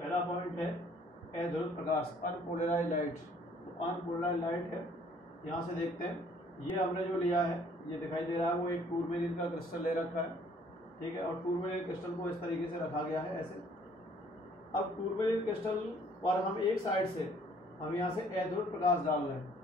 पहला पॉइंट है अध्रुव प्रकाश, unpolarise light. तो अनपोलराइज लाइट है, यहाँ से देखते हैं। ये हमने जो लिया है, ये दिखाई दे रहा है, वो एक टूरमेलिन का क्रिस्टल ले रखा है, ठीक है। और टूरमेलिन क्रिस्टल को इस तरीके से रखा गया है ऐसे। अब टूरमेलिन क्रिस्टल पर हम एक साइड से हम यहाँ से अध्रुव प्रकाश डाल रहे हैं,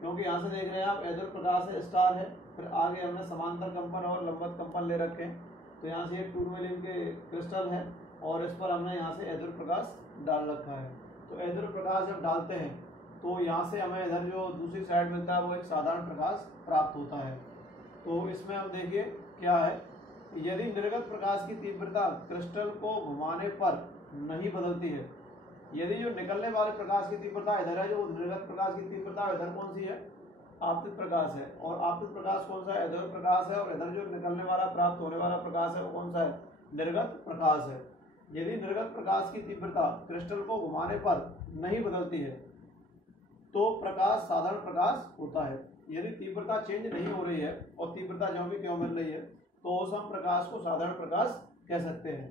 क्योंकि यहाँ से देख रहे हैं आप अध्रुव प्रकाश है, स्टार है, फिर आगे हमने समांतर कंपन और लंबवत कंपन ले रखे हैं। तो यहाँ से एक टूरमेलिन के क्रिस्टल है और इस पर हमने यहाँ से अध्रुव प्रकाश डाल रखा है। तो अध्रुव प्रकाश जब डालते हैं तो यहाँ से हमें इधर जो दूसरी साइड मिलता है वो एक साधारण प्रकाश प्राप्त होता है। तो इसमें हम देखिए क्या है, यदि निर्गत प्रकाश की तीव्रता क्रिस्टल को घुमाने पर नहीं बदलती है, यदि जो निकलने वाले प्रकाश की तीव्रता इधर है, जो निर्गत प्रकाश की तीव्रता इधर कौन सी है, आपतित प्रकाश है, और आपतित प्रकाश कौन सा है, अध्रुव प्रकाश है, और इधर जो निकलने वाला प्राप्त होने वाला प्रकाश है वो कौन सा है, निर्गत प्रकाश है। यदि निर्गत प्रकाश की तीव्रता क्रिस्टल को घुमाने पर नहीं बदलती है तो प्रकाश साधारण प्रकाश होता है। यदि तीव्रता चेंज नहीं हो रही है और तीव्रता जो भी क्यों मिल रही है तो उस हम प्रकाश को साधारण प्रकाश कह सकते हैं,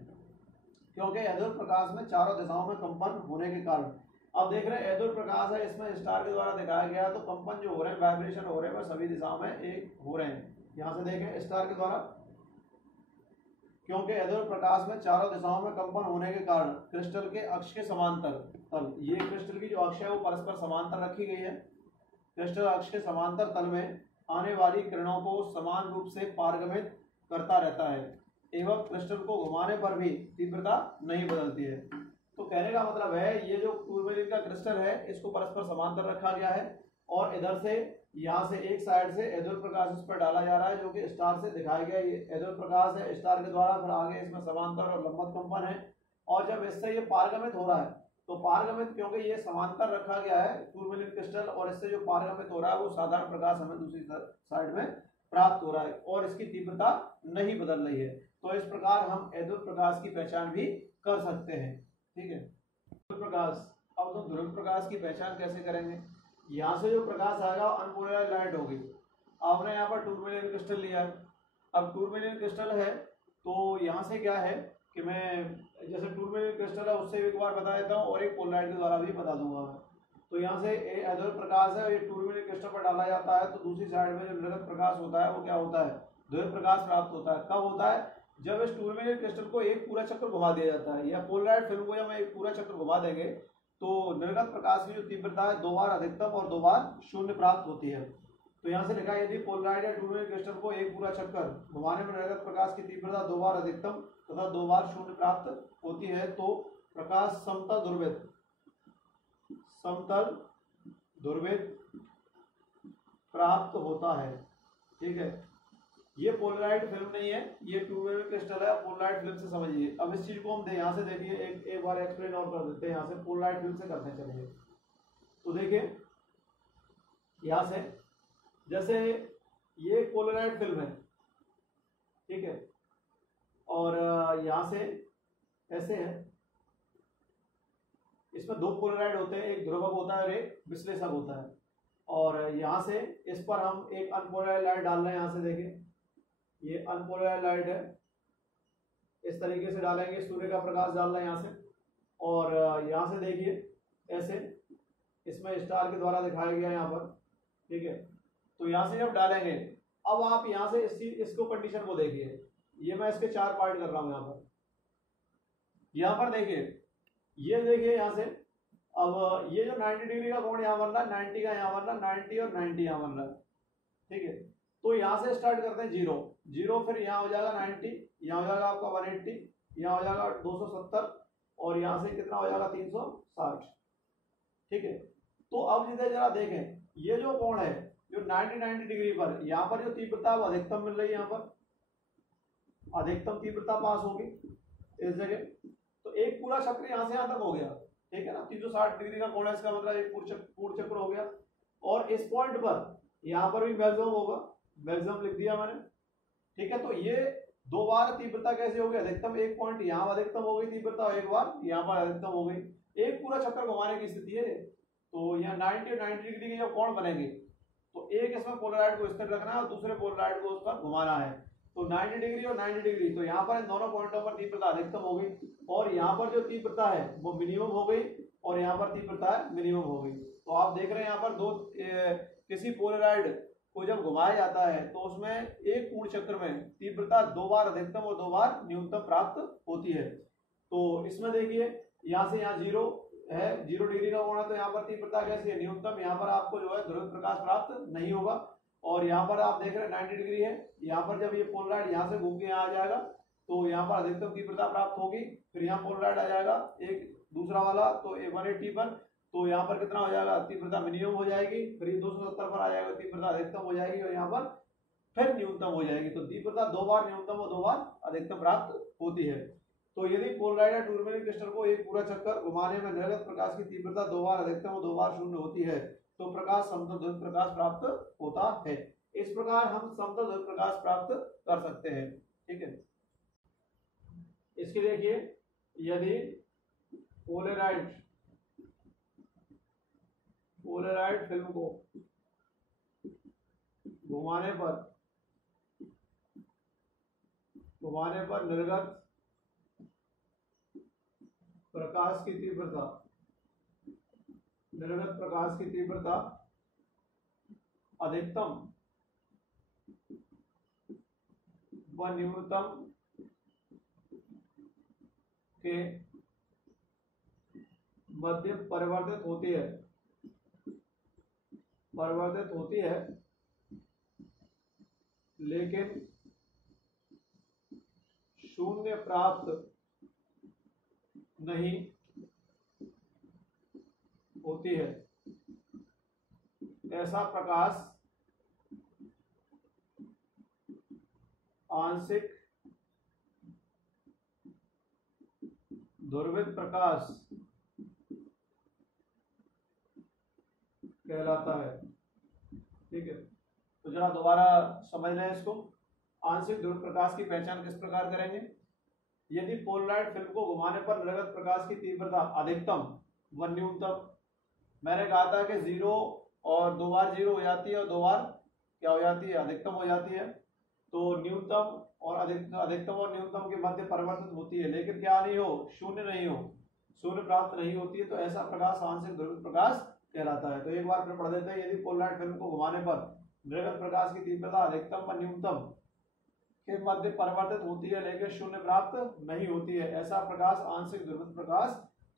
क्योंकि अध्रुव प्रकाश में चारों दिशाओं में कंपन होने के कारण। अब देख रहे हैं अध्रुव प्रकाश है, इसमें स्टार के द्वारा दिखाया गया, तो कंपन जो हो रहे हैं, वाइब्रेशन हो रहे हैं, वह सभी दिशाओं में एक हो रहे हैं। यहाँ से देखें स्टार के द्वारा, क्योंकि अध्रुव प्रकाश में चारों दिशाओं में कंपन होने के कारण क्रिस्टल के अक्ष के समांतर तल, ये क्रिस्टल की जो अक्ष है वो परस्पर समांतर रखी गई है। क्रिस्टल अक्ष के समांतर तल में आने वाली किरणों को समान रूप से पारगमित करता रहता है एवं क्रिस्टल को घुमाने पर भी तीव्रता नहीं बदलती है। तो कहने का मतलब है, ये जो टूरमेलिन का क्रिस्टल है इसको परस्पर समांतर रखा गया है और इधर से यहाँ से एक साइड से अध्रुव प्रकाश इस पर डाला जा रहा है, जो कि स्टार से दिखाया गया। ये अध्रुव प्रकाश है स्टार के द्वारा, फिर आगे इसमें समांतर और लंबवत कंपन है। और जब इससे ये पारगमित हो रहा है तो पारगमित, क्योंकि ये समांतर रखा गया है टूरमेलिन क्रिस्टल, और इससे जो पारगमित हो रहा है वो साधारण प्रकाश हमें दूसरी साइड में प्राप्त हो रहा है और इसकी तीव्रता नहीं बदल रही है। तो इस प्रकार हम अध्रुव प्रकाश की पहचान भी कर सकते हैं, ठीक है। ध्रुव प्रकाश, अब तो ध्रुव प्रकाश की पहचान कैसे करेंगे, यहाँ से जो प्रकाश आएगा अनपोलराइज्ड लाइट होगी। आपने यहाँ पर टूरमेलिन क्रिस्टल लिया है, अब टूरमेलिन क्रिस्टल है तो यहाँ से क्या है कि मैं जैसे टूरमेलिन क्रिस्टल है उससे एक बार बता देता हूँ और एक पोलराइड के द्वारा भी बता दूंगा मैं। तो यहाँ से अध्रुव प्रकाश है, ये टूरमेलिन क्रिस्टल पर डाला जाता है, तो दूसरी साइड में जो निर्गत प्रकाश होता है वो क्या होता है, ध्रुव प्रकाश प्राप्त होता है। कब होता है, जब इस टूरमेलिन क्रिस्टल को एक पूरा चक्कर घुमा दिया जाता है, या पोलराइड फिल्म को जब एक पूरा चक्कर घुमा देंगे तो निर्गत प्रकाश की जो तीव्रता है 2 बार अधिकतम और 2 बार शून्य प्राप्त होती है। तो यहाँ से लिखा है, यदि पोलराइड या टूरमेलिन क्रिस्टल को एक पूरा चक्कर घुमाने में निर्गत प्रकाश की तीव्रता 2 बार अधिकतम तथा 2 बार शून्य प्राप्त होती है तो प्रकाश समतल ध्रुवित प्राप्त होता है, ठीक है। ये पोलराइड फिल्म नहीं है, ये टूरमेलिन क्रिस्टल है, पोलराइड फिल्म से समझिए। अब इस चीज को हम यहाँ से देखिए, एक बार एक्सप्लेन और कर देते हैं, यहाँ से पोलराइड फिल्म से करते चलिए। तो देखिए यहाँ से, जैसे ये पोलराइड फिल्म है, ठीक है, और यहाँ से ऐसे है, इसमें 2 पोलराइड होते हैं, एक ध्रुवक होता है और एक विश्लेषक होता है। और यहाँ से इस पर हम एक अनपोलराइज्ड लाइट डाल रहे हैं, यहाँ से देखिए ये अनपोलराइज्ड लाइट है, इस तरीके से डालेंगे, सूर्य का प्रकाश डाल रहे हैं यहाँ से। और यहाँ से देखिए ऐसे, इसमें स्टार के द्वारा दिखाया गया यहाँ पर, ठीक है। तो यहाँ से जब डालेंगे, अब आप यहाँ से इसको कंडीशन को देखिए, ये मैं इसके 4 पार्ट कर रहा हूँ यहाँ पर देखिए, ये देखिए यहाँ से। अब ये जो 90 डिग्री का कोण यहाँ बन रहा है, 90 का यहाँ बन रहा है, 90 और 90 यहाँ बन रहा है, ठीक है। तो यहाँ से स्टार्ट करते हैं 0, फिर यहाँ हो जाएगा 90, यहाँ हो जाएगा आपका 180, यहाँ हो जाएगा 270 और यहाँ से कितना हो जाएगा 360, ठीक है। तो अब इधर जरा देखें, ये जो कोण है जो 90 डिग्री पर, यहाँ पर जो तीव्रता वो अधिकतम मिल रही है, यहाँ पर अधिकतम तीव्रता पास होगी इस जगह। तो एक पूरा चक्र यहाँ से यहाँ तक हो गया, ठीक है ना, 360 डिग्री का कोण है, इसका मतलब एक पूर्ण चक्र हो गया। और इस पॉइंट पर यहाँ पर भी मैक्सिमम होगा, मैक्सिमम लिख दिया मैंने, ठीक है। तो ये 2 बार तीव्रता कैसे होगी, अधिकतम एक पॉइंट यहाँ अधिकतम हो गई तीव्रता, एक बार यहाँ पर अधिकतम हो गई, एक पूरा चक्कर घुमाने की स्थिति है। तो यहाँ 90 और 90 डिग्री के जब कोण बनेंगे तो एक इसमें पोलराइड को स्थिर रखना है और दूसरे पोलराइड को उस पर घुमाना है। तो 90 डिग्री और 90 डिग्री, तो यहाँ पर इन दोनों पॉइंटों पर तीव्रता अधिकतम हो गई, और यहाँ पर जो तीव्रता है वो मिनिमम हो गई, और यहाँ पर तीव्रता मिनिमम हो गई। तो आप देख रहे हैं यहाँ पर किसी पोलराइड को जब घुमाया जाता है तो उसमें एक पूर्ण चक्र में तीव्रता 2 बार अधिकतम और 2 बार न्यूनतम प्राप्त होती है। तो इसमें देखिए यहाँ से यहाँ 0 है, 0 डिग्री का होना, तो यहाँ पर तीव्रता कैसी है, न्यूनतम। यहाँ पर आपको जो है ध्रुवित प्रकाश प्राप्त नहीं होगा। और यहाँ पर आप देख रहे हैं 90 डिग्री है, यहाँ पर जब ये पोलराइड यहाँ से घूम के यहाँ आ जाएगा तो यहाँ पर अधिकतम तीव्रता प्राप्त होगी। फिर यहाँ पोलराइड आ जाएगा एक दूसरा वाला, तो 180 पर, तो यहाँ पर कितना हो जाएगा, तीव्रता मिनिमम हो जाएगी। फिर ये 270 पर आ जाएगा, तीव्रता अधिकतम हो जाएगी, और यहाँ पर फिर न्यूनतम हो जाएगी। तो तीव्रता 2 बार न्यूनतम और 2 बार अधिकतम प्राप्त होती है। तो यदि पोलराइड या टूरमेलिक क्रिस्टल को एक पूरा चक्कर घुमाने में निर्गत प्रकाश की तीव्रता 2 बार अधिकतम और 2 बार शून्य होती है तो प्रकाश समतल ध्रुवित प्रकाश प्राप्त होता है। इस प्रकार हम समतल ध्रुवित प्रकाश प्राप्त कर सकते हैं। ठीक है, इसके देखिए, यदि पोलराइड फिल्म को घुमाने पर निर्गत प्रकाश की तीव्रता अधिकतम व न्यूनतम के मध्य परिवर्तित होती है, लेकिन शून्य प्राप्त नहीं होती है। ऐसा प्रकाश आंशिक ध्रुवित प्रकाश कहलाता है। ठीक है, तो जरा दोबारा समझ लें इसको। आंशिक ध्रुवित प्रकाश की पहचान किस प्रकार करेंगे। यदि पोलराइड फिल्म को घुमाने पर निर्गत प्रकाश की तीव्रता अधिकतम व न्यूनतम, मैंने कहा था कि 0 और 2 बार 0 हो जाती है और 2 बार क्या हो जाती है, अधिकतम हो जाती है। तो न्यूनतम और अधिकतम और न्यूनतम के मध्य परिवर्तित होती है, लेकिन क्या नहीं हो, शून्य नहीं हो, शून्य प्राप्त नहीं होती है। तो ऐसा प्रकाश आंशिक ध्रुवित प्रकाश कहलाता है। तो एक बार फिर पढ़ देते हैं। यदि पोलराइड फिल्म को घुमाने पर निर्गत प्रकाश की तीव्रता अधिकतम व न्यूनतम के मध्य परिवर्तित होती है, लेकिन शून्य प्राप्त नहीं होती है, ऐसा प्रकाश आंशिक ध्रुवित प्रकाश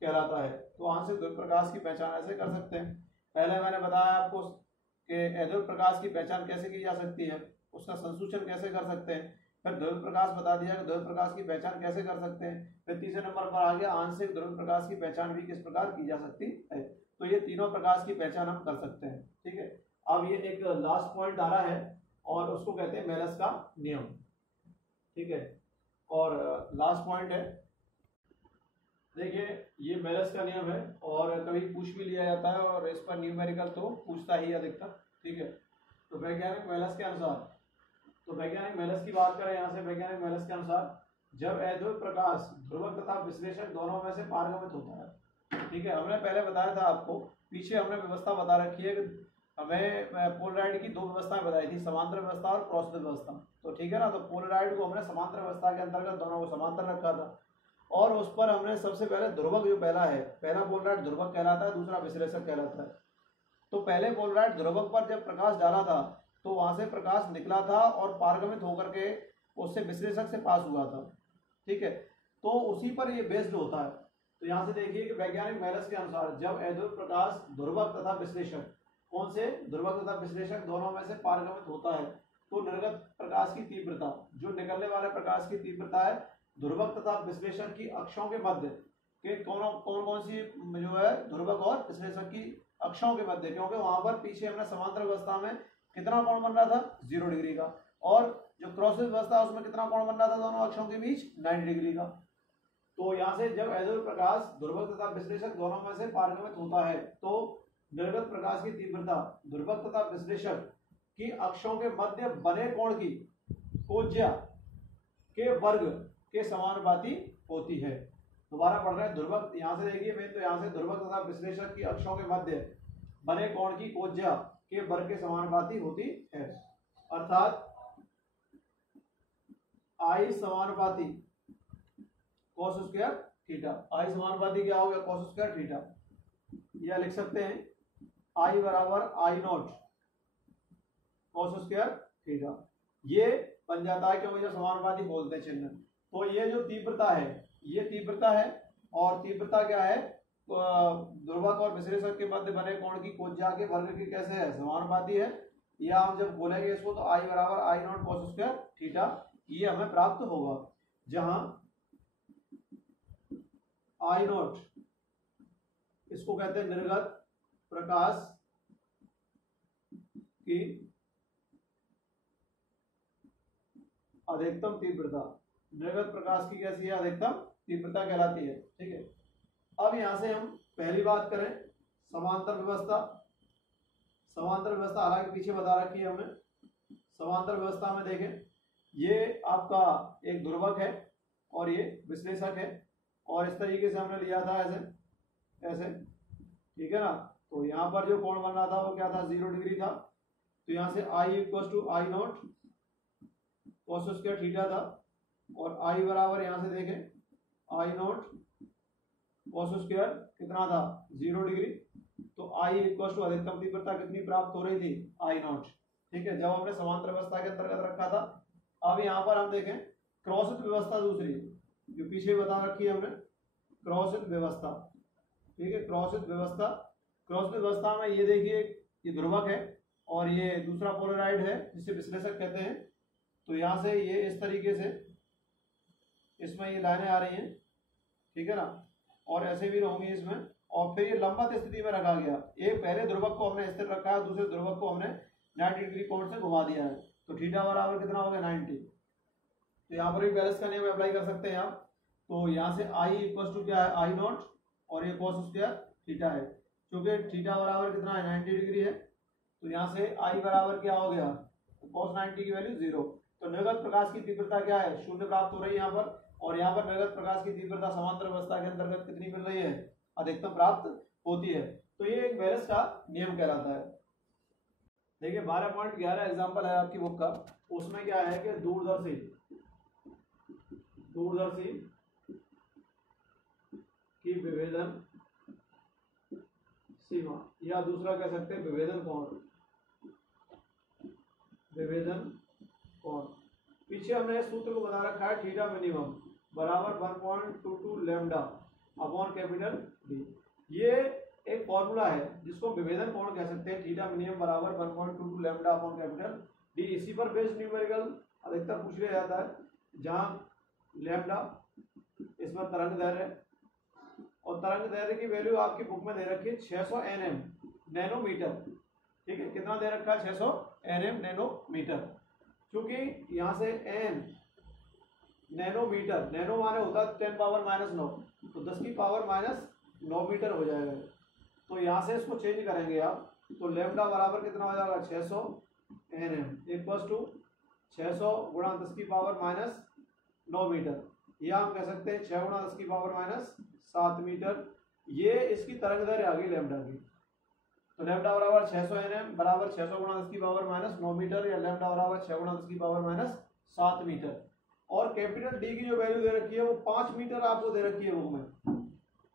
कहलाता है। तो आंशिक ध्रुवित प्रकाश की पहचान ऐसे कर सकते हैं। पहले मैंने बताया आपको कि अध्रुव प्रकाश की पहचान कैसे की जा सकती है, उसका संसूचन कैसे कर सकते हैं। फिर ध्रुवित प्रकाश बता दिया कि ध्रुवित प्रकाश की पहचान कैसे कर सकते हैं। फिर तीसरे नंबर पर आ गया आंशिक ध्रुवित प्रकाश की पहचान भी किस प्रकार की जा सकती है। तो ये तीनों प्रकाश की पहचान हम कर सकते हैं। ठीक है, अब ये एक लास्ट पॉइंट आ रहा है और उसको कहते हैं मेलस का नियम। ठीक है, और लास्ट पॉइंट है, देखिए ये मेलस का नियम है और कभी पूछ भी लिया जाता है और इस पर न्यूमेरिकल तो पूछता ही अधिकतर। ठीक है, तो वैज्ञानिक मेलस के अनुसार, तो वैज्ञानिक मेलस की बात करें यहाँ से, वैज्ञानिक मेलस के अनुसार जब अध्रुव प्रकाश ध्रुवक तथा विश्लेषक दोनों में से पारगमित होता है। ठीक है, हमने पहले बताया था आपको, पीछे हमने व्यवस्था बता रखी है कि हमें पोलराइड की 2 व्यवस्थाएं बताई थी, समांतर व्यवस्था और क्रॉस व्यवस्था। तो ठीक है ना, तो पोलराइड को हमने समांतर व्यवस्था के अंतर्गत दोनों को समांतर रखा था और उस पर हमने सबसे पहले ध्रुवक जो पहला पोलराइड ध्रुवक कहलाता है, दूसरा विश्लेषक कहलाता है। तो पहले पोलराइड ध्रुवक पर जब प्रकाश डाला था तो वहां से प्रकाश निकला था और पारगमित होकर के उससे विश्लेषक से पास हुआ था। ठीक है, तो उसी पर ये बेस्ड होता है। तो यहाँ से देखिए कि वैज्ञानिक मेलस के अनुसार जब अध्रुव प्रकाश ध्रुवक तथा विश्लेषक, कौन से, ध्रुवक तथा विश्लेषक दोनों में से पारगमित होता है, तो निर्गत प्रकाश की तीव्रता, जो निकलने वाले प्रकाश की तीव्रता है, ध्रुवक तथा विश्लेषक की अक्षों के मध्य के कौन सी जो है, ध्रुवक और विश्लेषक की अक्षों के मध्य, क्योंकि वहां पर पीछे हमने समांतर व्यवस्था में कितना कोण बन रहा था, 0 डिग्री का, और जो क्रॉस व्यवस्था उसमें कितना कोण बन रहा था दोनों अक्षों के बीच, 90 डिग्री का। तो यहाँ से जब अध्रुव प्रकाश ध्रुवक तथा विश्लेषक दोनों में से पारगमित होता है तो निर्गत प्रकाश की तीव्रता ध्रुवक तथा विश्लेषक की अक्षों के मध्य बने कोण की कोज्या के वर्ग के समानुपाती होती है। दोबारा पढ़ रहे हैं, ध्रुवक, यहाँ से देखिए मेन, तो यहाँ से ध्रुवक तथा विश्लेषक की अक्षों के मध्य बने कोण की कोज्या के वर्ग के समानुपाती होती है। अर्थात आई समानुपाती cos स्क्वायर थीटा। आई समानुपाती क्या हो गया? cos square theta. या लिख सकते हैं आई बराबर आई नॉट cos स्क्वायर थीटा। ये बन जाता है क्योंकि जो समानुपाती बोलते हैं चिन्ह। तो ये जो तीव्रता है, ये तीव्रता है, और तीव्रता क्या है? ध्रुवक और विश्लेषक के मध्य बने कोण की कोज्या के वर्ग की कैसे है? समानुपाती है। या हम जब बोलेंगे इसको तो आई बराबर आई नॉट cos स्क्वायर थीटा ये हमें प्राप्त होगा, जहां आई नॉट इसको कहते हैं निर्गत प्रकाश की अधिकतम तीव्रता। निर्गत प्रकाश की कैसी है? अधिकतम तीव्रता कहलाती है। ठीक है, अब यहां से हम पहली बात करें समांतर व्यवस्था। समांतर व्यवस्था हालांकि पीछे बता रखी है हमने। समांतर व्यवस्था में देखें, ये आपका एक ध्रुवक है और ये विश्लेषक है, और इस तरीके से हमने लिया था ऐसे ऐसे, ठीक है ना। तो यहाँ पर जो कोण बन रहा था वो क्या था? 0 डिग्री था। तो यहाँ से I equal to I naught cos square theta था, और आई बराबर यहाँ से देखें आई नॉट cos स्क्वायर कितना था? 0 डिग्री। तो आई इक्वल टू अधिकतम तीव्रता कितनी प्राप्त हो रही थी? आई नॉट। ठीक है, जब हमने समांतर व्यवस्था के अंतर्गत रखा था। अब यहाँ पर हम देखें क्रॉसित व्यवस्था दूसरी जो पीछे बता रखी है हमने, क्रॉसित व्यवस्था। ठीक है, क्रॉसित व्यवस्था। क्रॉसित व्यवस्था में ये देखिए ये ध्रुवक है और ये दूसरा पोलराइड है जिसे विश्लेषक कहते हैं। तो यहाँ से ये इस तरीके से इसमें ये लाइनें आ रही हैं, ठीक है ना, और ऐसे भी होंगी इसमें। और फिर ये लंबवत स्थिति में रखा गया। एक पहले ध्रुवक को हमने स्थिर रखा है, दूसरे ध्रुवक को हमने 90 डिग्री कोण से घुमा दिया है। तो थीटा बराबर कितना हो गया? 90। तो यहाँ पर भी बैलेंस का नियम अप्लाई कर सकते हैं आप। तो यहाँ से आई इक्वल टू क्या है? आई नॉट, और ये cos स्क्वायर थीटा है। क्योंकि थीटा बराबर कितना है? 90 डिग्री है। तो यहाँ से आई बराबर क्या हो गया? cos 90 की वैल्यू 0। तो निर्गत प्रकाश की तीव्रता क्या है? 0 प्राप्त हो रही है यहाँ पर। और यहाँ पर निर्गत प्रकाश की तीव्रता समांतर व्यवस्था के अंतर्गत कितनी मिल रही है? अधिकतम प्राप्त होती है। तो ये एक बैलेंस का नियम कहलाता है। देखिए 12.11 एग्जाम्पल है आपकी बुक का। उसमें क्या है कि दूरदर्शी की विभेदन सीमा, या दूसरा कह सकते हैं विभेदन कोण। विभेदन कोण पीछे हमने सूत्र को बता रखा है, थीटा मिनिमम बराबर 1.22 लैम्डा अपॉन कैपिटल डी। ये एक फॉर्मूला है जिसको विभेदन कोण कह सकते हैं। थीटा मिनिमम बराबर 1.22 लैम्डा अपॉन कैपिटल डी। इसी पर बेस्ड न्यूमेरिकल अधिकतर पूछ लिया जाता है, जहां लैम्डा इसमें तरंग दैर्ध्य है, और तरंग दैर्ध्य की वैल्यू आपकी बुक में दे रखी है 600 nm नैनोमीटर। ठीक है, कितना दे रखा है? 600 nm नैनोमीटर। क्योंकि यहाँ से n नैनोमीटर, नैनो माने होता है 10 पावर -9, तो 10 की पावर -9 मीटर हो जाएगा। तो यहाँ से इसको चेंज करेंगे आप, तो लैम्डा बराबर कितना हो जाएगा? 600 nm इक्वल टू 600 गुणा 10 की पावर -9 मीटर, या हम कह सकते हैं 6 गुणा 10 की पावर -7 मीटर। ये इसकी तरंग दैर्ध्य आ गई लैम्डा की। तो लैम्डा बराबर 600 nm बराबर 600 गुणा 10 की पावर -9 मीटर, या लैम्डा बराबर 6 गुणा 10 की पावर -7 मीटर। और कैपिटल डी की जो वैल्यू दे रखी है वो 5 मीटर आपको दे रखी है बुक में।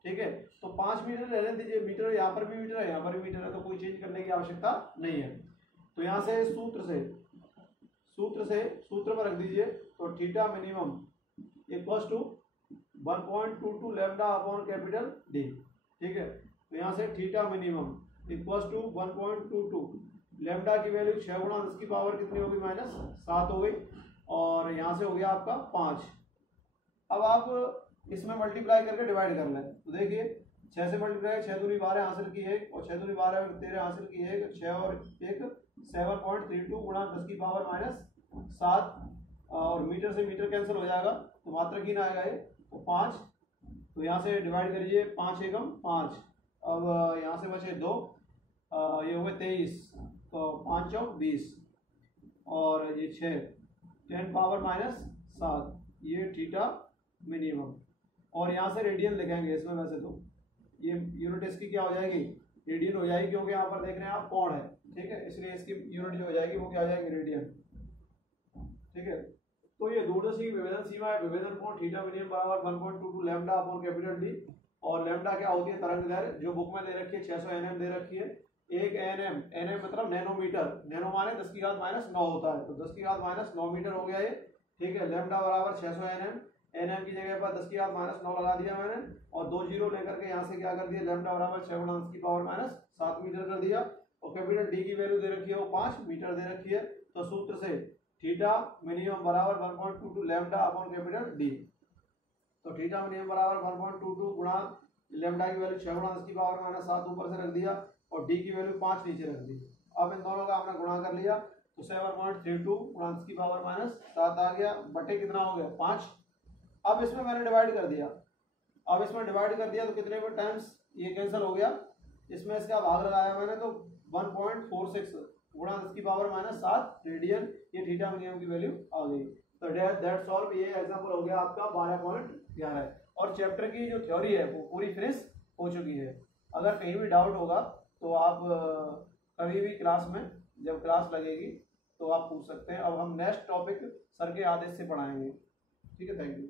ठीक है, तो 5 मीटर ले लें दीजिए। मीटर यहाँ पर भी मीटर है, यहाँ पर भी मीटर है, तो कोई चेंज करने की आवश्यकता नहीं है। तो यहाँ से सूत्र में रख दीजिए। तो theta minimum equal to 1.22 lambda upon capital D. ठीक है, तो यहाँ से theta minimum equal to 1.22 lambda की वैल्यू 6 गुणा 10 की पावर कितनी होगी? -7 हो गई, और यहाँ से हो गया आपका 5। अब आप इसमें मल्टीप्लाई करके डिवाइड कर लें। तो देखिए 6 से मल्टीप्लाई, 6 दूनी 12 हासिल की 1, और 6 दूनी 12 13 हासिल की 1, 6 और 1 7.32 गुणा 10 की पावर -7, और मीटर से मीटर कैंसिल हो जाएगा, तो मात्रक ही ना आएगा ये, तो 5। तो यहाँ से डिवाइड करिए, 5 एकम 5। अब यहाँ से बचे 2, ये हो गए 23, तो 5 चौक 20, और ये 6 10 पावर -7, ये थीटा मिनिमम। और यहाँ से रेडियन लिखेंगे इसमें। वैसे तो ये यूनिट इसकी क्या हो जाएगी? रेडियन हो जाएगी, क्योंकि यहाँ पर देख रहे हैं आप कोण है। ठीक है, इसलिए इसकी यूनिट जो हो जाएगी वो क्या हो जाएगी? रेडियन। ठीक है, तो ये दूरदर्शी की विभेदन सीमा है, विभेदन कोण थीटा मिनिमम बराबर 1.22 लैम्डा अपॉन कैपिटल डी। और लैम्डा क्या होती है, तरंग दैर्घ्य, जो बुक में दे रखी है 600 nm दे रखी है। एक nm, nm मतलब नैनोमीटर, नैनो माने 10 की घात -9 होता है, तो 10 की घात -9 मीटर हो गया ये, ठीक है। लैम्डा बराबर 600 nm, nm की जगह पर 10 की घात -9 लगा दिया मैंने, और 2 जीरो लेकर के यहाँ से क्या कर दिया, लैम्डा बराबर 6 × 10 की पावर -7 मीटर कर दिया। और कैपिटल डी की वैल्यू दे रखी है वो 5 मीटर दे रखी है। तो सूत्र से थीटा मिनिमम बराबर 1.22 लैम्डा अपॉन कैपिटल डी। तो थीटा मिनिमम बराबर 1.22 गुणा लैम्डा की वैल्यू 6 × 10 की पावर -7 ऊपर से रख दिया, और डी की वैल्यू 5 नीचे रख दी। अब इन दोनों का हमने गुणा कर लिया, तो 7.32 × 10 की पावर -7 आ गया, बटे कितना हो गया 5। अब इसमें मैंने डिवाइड कर दिया, अब इसमें डिवाइड कर दिया तो कितने पर टाइम्स ये कैंसिल हो गया, इसमें इसका भाग लगाया मैंने तो 1.46 गुणा 10 की पावर -7 रेडियन, ये थीटा मिनिमम की वैल्यू आ गई। तो दैट्स ऑल, ये एग्जांपल हो गया आपका 12.11। और चैप्टर की जो थ्योरी है वो पूरी फिनिश हो चुकी है। अगर कहीं भी डाउट होगा तो आप कभी भी क्लास में, जब क्लास लगेगी तो आप पूछ सकते हैं। अब हम नेक्स्ट टॉपिक सर के आदेश से पढ़ाएंगे, ठीक है। Thank you.